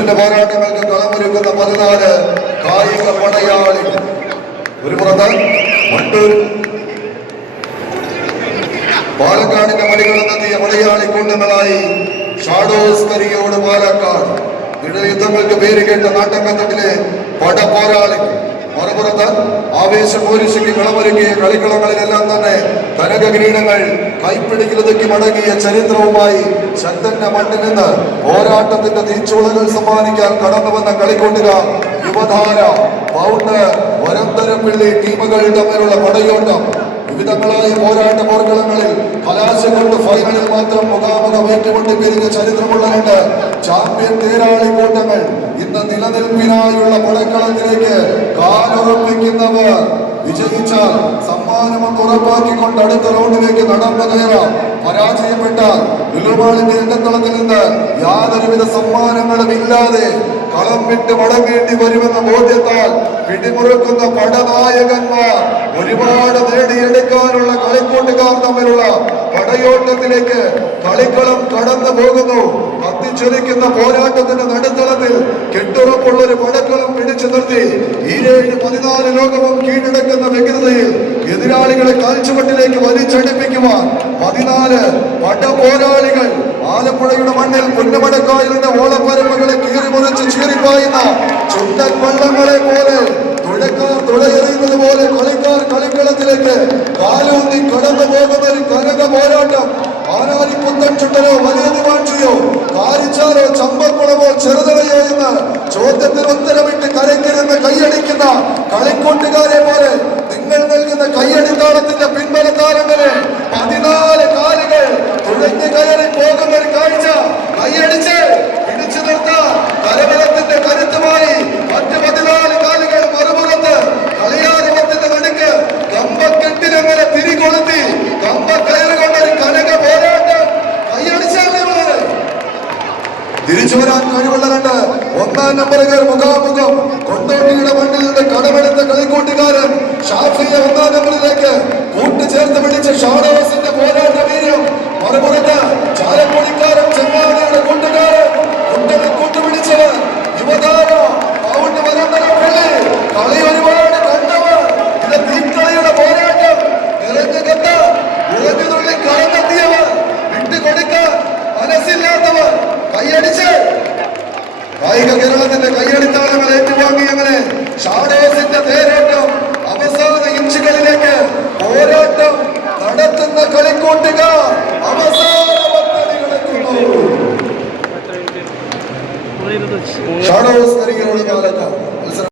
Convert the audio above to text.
ഉൾപ്പെടെയുള്ള പതിനാല് കായിക പടയാളി. ഒരു പുറത്ത് വണ്ടൂർ പാലക്കാടിന്റെ മടികളെന്നെത്തിയ മലയാളി കൂട്ടങ്ങളായി ഷാഡോസ് കരിയോട് പാലക്കാട്. ഇട യുദ്ധങ്ങൾക്ക് പേര് കേട്ട നാട്ടങ്കത്തട്ടിലെ പട പോരാളികൾ മറുപുറത്ത് ആവേശം പോലീസിക്ക് കളമൊരുക്കിയ കളിക്കളങ്ങളിലെല്ലാം തന്നെ കനക കിരീടങ്ങൾ കൈപ്പിടിയിലൊതുക്കി മടങ്ങിയ ചരിത്രവുമായി ശക്തന്റെ മണ്ണിൽ നിന്ന് പോരാട്ടത്തിന്റെ തീച്ചുളകൾ സമ്മാനിക്കാൻ കടന്നു വന്ന കളിക്കൊണ്ടിര യുവധാര പൗണ്ട് വരന്തരം പിള്ളി ടീമുകൾ തമ്മിലുള്ള പടയോട്ടം വിവിധങ്ങളായ പോരാട്ട പോർക്കളങ്ങളിൽ കലാശങ്ങളുടെ ഫൈനലിൽ മാത്രം മുഖാമുഖം ഏറ്റുമുട്ടി പിരിഞ്ഞ ചരിത്രമുള്ള രണ്ട് ചാമ്പ്യൻ തേരാളി കൂട്ടങ്ങൾ ഇന്ന് നിലനിൽപ്പിനായുള്ള പടക്കളത്തിലേക്ക് കാലുറപ്പിക്കുന്നവർ. വിജയിച്ചാൽ സമ്മാനമെന്ന് ഉറപ്പാക്കിക്കൊണ്ട് അടുത്ത റൗണ്ടിലേക്ക് നടന്നു കയറാം. പരാജയപ്പെട്ടാൽ വിലുമാളിന്റെ എണ്ണത്തളത്തിൽ നിന്ന് യാതൊരുവിധ സമ്മാനങ്ങളും ഇല്ലാതെ കളം വിട്ട് മടങ്ങേണ്ടി വരുമെന്ന ബോധ്യത്താൽ പിടിമുറുക്കുന്ന പടനായകന്മാർ ഒരുപാട് നേടിയെടുക്കാനുള്ള കളിക്കൂട്ടുകാർ തമ്മിലുള്ള പടയോട്ടത്തിലേക്ക് കളിക്കളം കടന്നു പോകുന്നു. കത്തിച്ചൊലിക്കുന്ന പോരാട്ടത്തിന്റെ നടുത്തളത്തിൽ കെട്ടുറപ്പുള്ള ഒരു പടക്കളം പിടിച്ചു നിർത്തി. ഈരേഴ് പതിനാല് ലോകവും കീഴടക്കുന്ന വ്യഗ്രതയിൽ എതിരാളികളെ കാൽച്ചുവട്ടിലേക്ക് വലിച്ചടിപ്പിക്കുവാൻ പതിനാല് പട പോരാളികൾ ആലപ്പുഴയുടെ മണ്ണിൽ പുന്നമടക്കായലിന്റെ ഓളപ്പരമ്പുകളെ കീറിമുറിച്ച് ചീറിപ്പായുന്ന ചുണ്ടൻ വള്ളങ്ങളെ പോലെ തുഴക്കാർ തുഴയെറിയുന്നത് പോലെ കളിക്കാർ കളിക്കളത്തിലേക്ക് കാലൂന്നി കടന്നു പോകുന്ന ഒരു കനക പോരാട്ടം. ആനാരി പുത്തൻ വലിയ ദിവാഴ്ചയോ കാരിച്ചാലോ ചമ്പക്കുളമോ ചെറുതലയോ എന്ന് ചോദ്യത്തിന് തിരിച്ചു വരാൻ കഴിവുള്ള രണ്ട്. ഒന്നാം നമ്പറുകാർ മുഖാമുഖം കൊണ്ടോട്ടിയുടെ മണ്ണിൽ നിന്ന് കടമെടുത്ത കളിക്കൂട്ടുകാരൻ ഷാഫിയെ ഒന്നാം നമ്പറിലേക്ക് കൂട്ടുചേർത്ത് പിടിച്ച് ഷാഡോസിന്റെ കായിക കേരളത്തിന്റെ കൈയടിത്താളങ്ങൾ ഏറ്റുവാങ്ങി അങ്ങനെ ഷാഡോസിന്റെ തേരോട്ടം അവസാന ഇഞ്ചുകളിലേക്ക് പോരാട്ടം നടത്തുന്ന കളിക്കൂട്ടുകാർ അവസാന ഷാഡോസ് കരികളോട് കാലത്ത്.